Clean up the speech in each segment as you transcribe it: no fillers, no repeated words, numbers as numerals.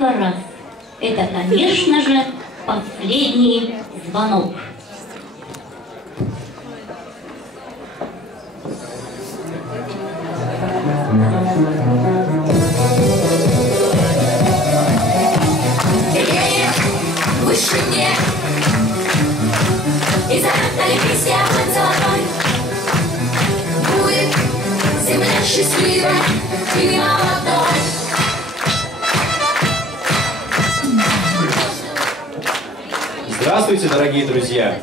только раз. Это, конечно же, последний звонок. Выше мне, и за олимпийский огонь золотой будет земля счастливой и молодой. Здравствуйте, дорогие друзья!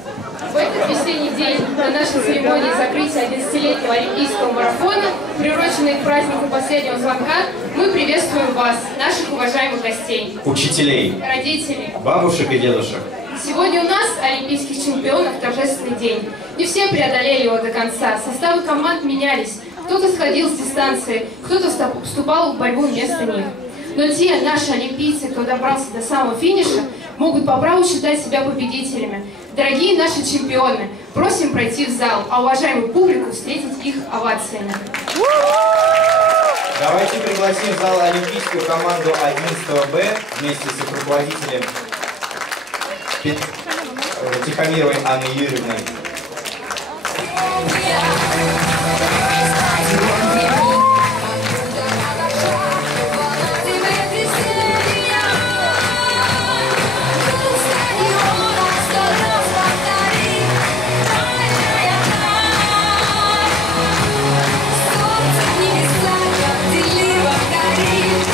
В этот весенний день на нашей церемонии закрытия 11-летнего олимпийского марафона, приуроченной к празднику последнего звонка, мы приветствуем вас, наших уважаемых гостей, Учителей, родителей, бабушек и дедушек. Сегодня у нас, олимпийских чемпионов, торжественный день. Не все преодолели его до конца, составы команд менялись, кто-то сходил с дистанции, кто-то вступал в борьбу вместо них. Но те наши олимпийцы, кто добрался до самого финиша, могут по праву считать себя победителями. Дорогие наши чемпионы, просим пройти в зал, а уважаемую публику встретить их овациями. Давайте пригласим в зал олимпийскую команду 11Б вместе с их руководителем Тихомировой Анной Юрьевной.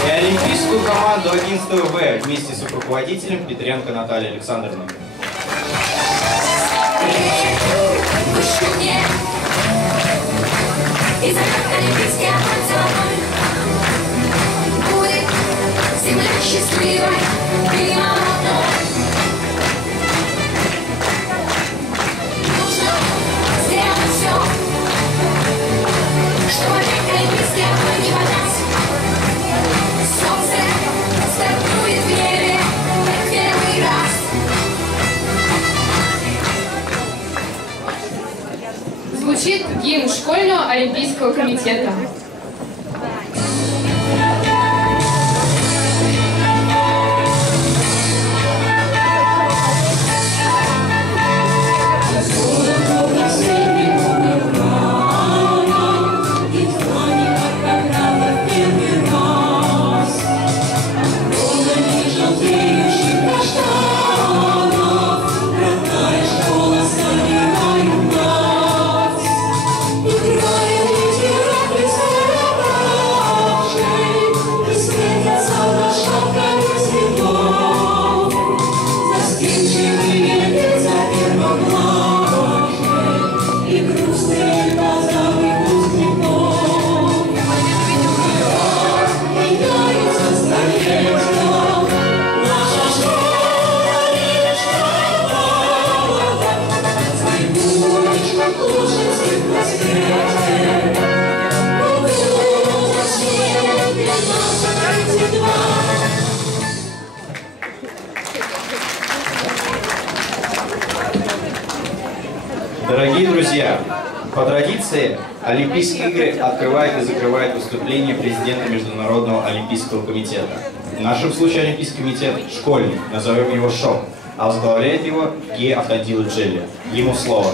И олимпийскую команду 11Б вместе с их руководителем Петренко Натальей Александровной. Выше мне, и за олимпийский огонь золотой будет земля счастливой и молодой. Нужно сделать все, чтобы олимпийский огонь не погас. Солнце стартует в небе в первый раз. Звучит гимн школьного олимпийского комитета. Дорогие друзья, по традиции Олимпийские игры открывает и закрывает выступление президента Международного олимпийского комитета. В нашем случае Олимпийский комитет школьный, назовем его ШОК, а возглавляет его Гея Автандила Джелли. Ему слово.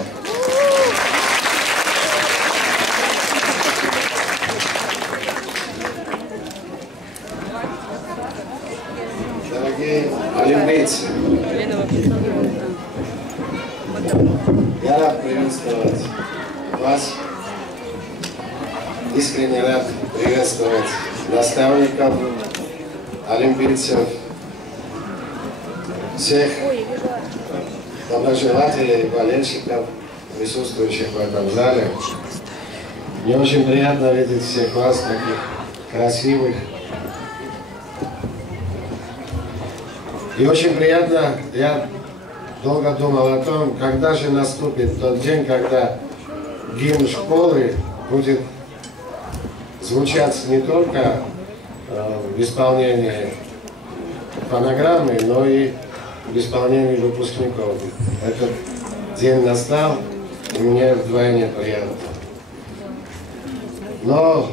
Дорогие олимпийцы, я рад приветствовать вас, искренне рад приветствовать наставников, олимпийцев, всех доброжелателей и болельщиков, присутствующих в этом зале. Мне очень приятно видеть всех вас, таких красивых. И очень приятно, я долго думал о том, когда же наступит тот день, когда гимн школы будет звучать не только в исполнении фонограммы, но и в исполнении выпускников. Этот день настал, и мне вдвойне приятно. Но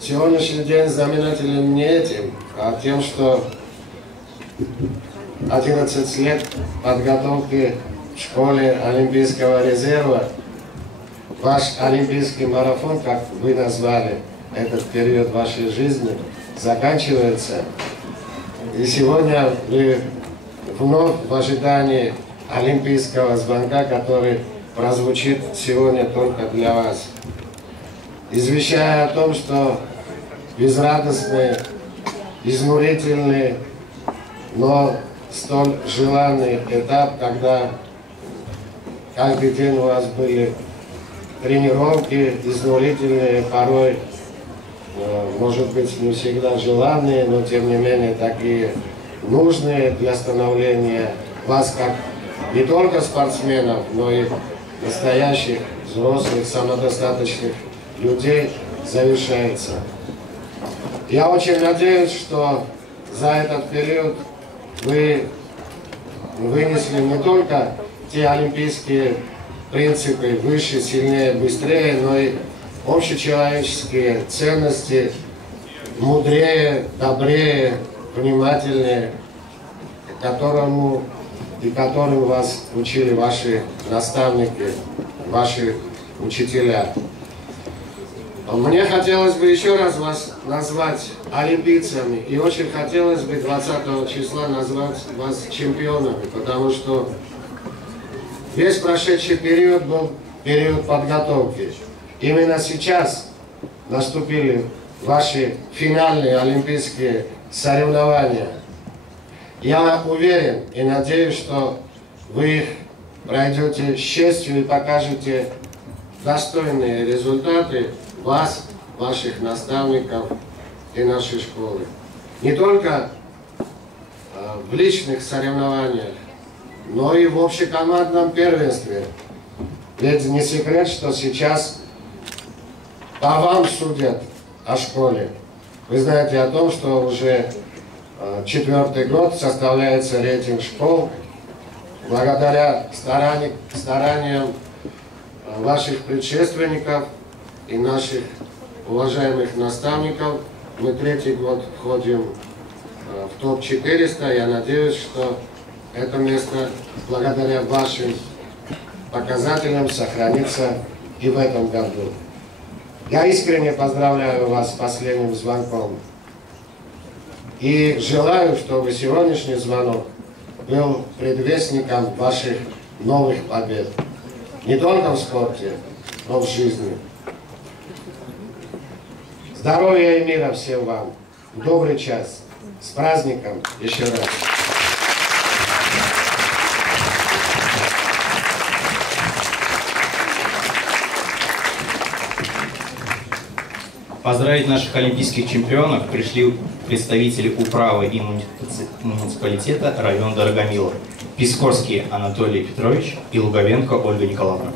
сегодняшний день знаменателен не этим, а тем, что 11 лет подготовки в школе Олимпийского резерва. Ваш олимпийский марафон, как вы назвали этот период вашей жизни, заканчивается. И сегодня вы вновь в ожидании олимпийского звонка, который прозвучит сегодня только для вас, извещая о том, что безрадостный, изнурительный, но столь желанный этап, когда каждый день у вас были тренировки изнурительные, порой, может быть, не всегда желанные, но тем не менее такие нужные для становления вас как не только спортсменов, но и настоящих, взрослых, самодостаточных людей завершается. Я очень надеюсь, что за этот период вы вынесли не только те олимпийские принципы выше, сильнее, быстрее, но и общечеловеческие ценности, мудрее, добрее, внимательнее, которым вас учили ваши наставники, ваши учителя. Мне хотелось бы еще раз вас назвать олимпийцами, и очень хотелось бы 20 числа назвать вас чемпионами, потому что весь прошедший период был период подготовки. Именно сейчас наступили ваши финальные олимпийские соревнования. Я уверен и надеюсь, что вы их пройдете с честью и покажете достойные результаты вас, ваших наставников и нашей школы. Не только в личных соревнованиях, но и в общекомандном первенстве. Ведь не секрет, что сейчас по вам судят о школе. Вы знаете о том, что уже 4-й год составляется рейтинг школ. Благодаря стараниям ваших предшественников и наших уважаемых наставников мы 3-й год входим в топ-400. Я надеюсь, что это место благодаря вашим показателям сохранится и в этом году. Я искренне поздравляю вас с последним звонком и желаю, чтобы сегодняшний звонок был предвестником ваших новых побед. Не только в спорте, но в жизни. Здоровья и мира всем вам. Добрый час. С праздником еще раз. Поздравить наших олимпийских чемпионов пришли представители управы и муниципалитета района Дорогомилов: Пискорский Анатолий Петрович и Луговенко Ольга Николаевна.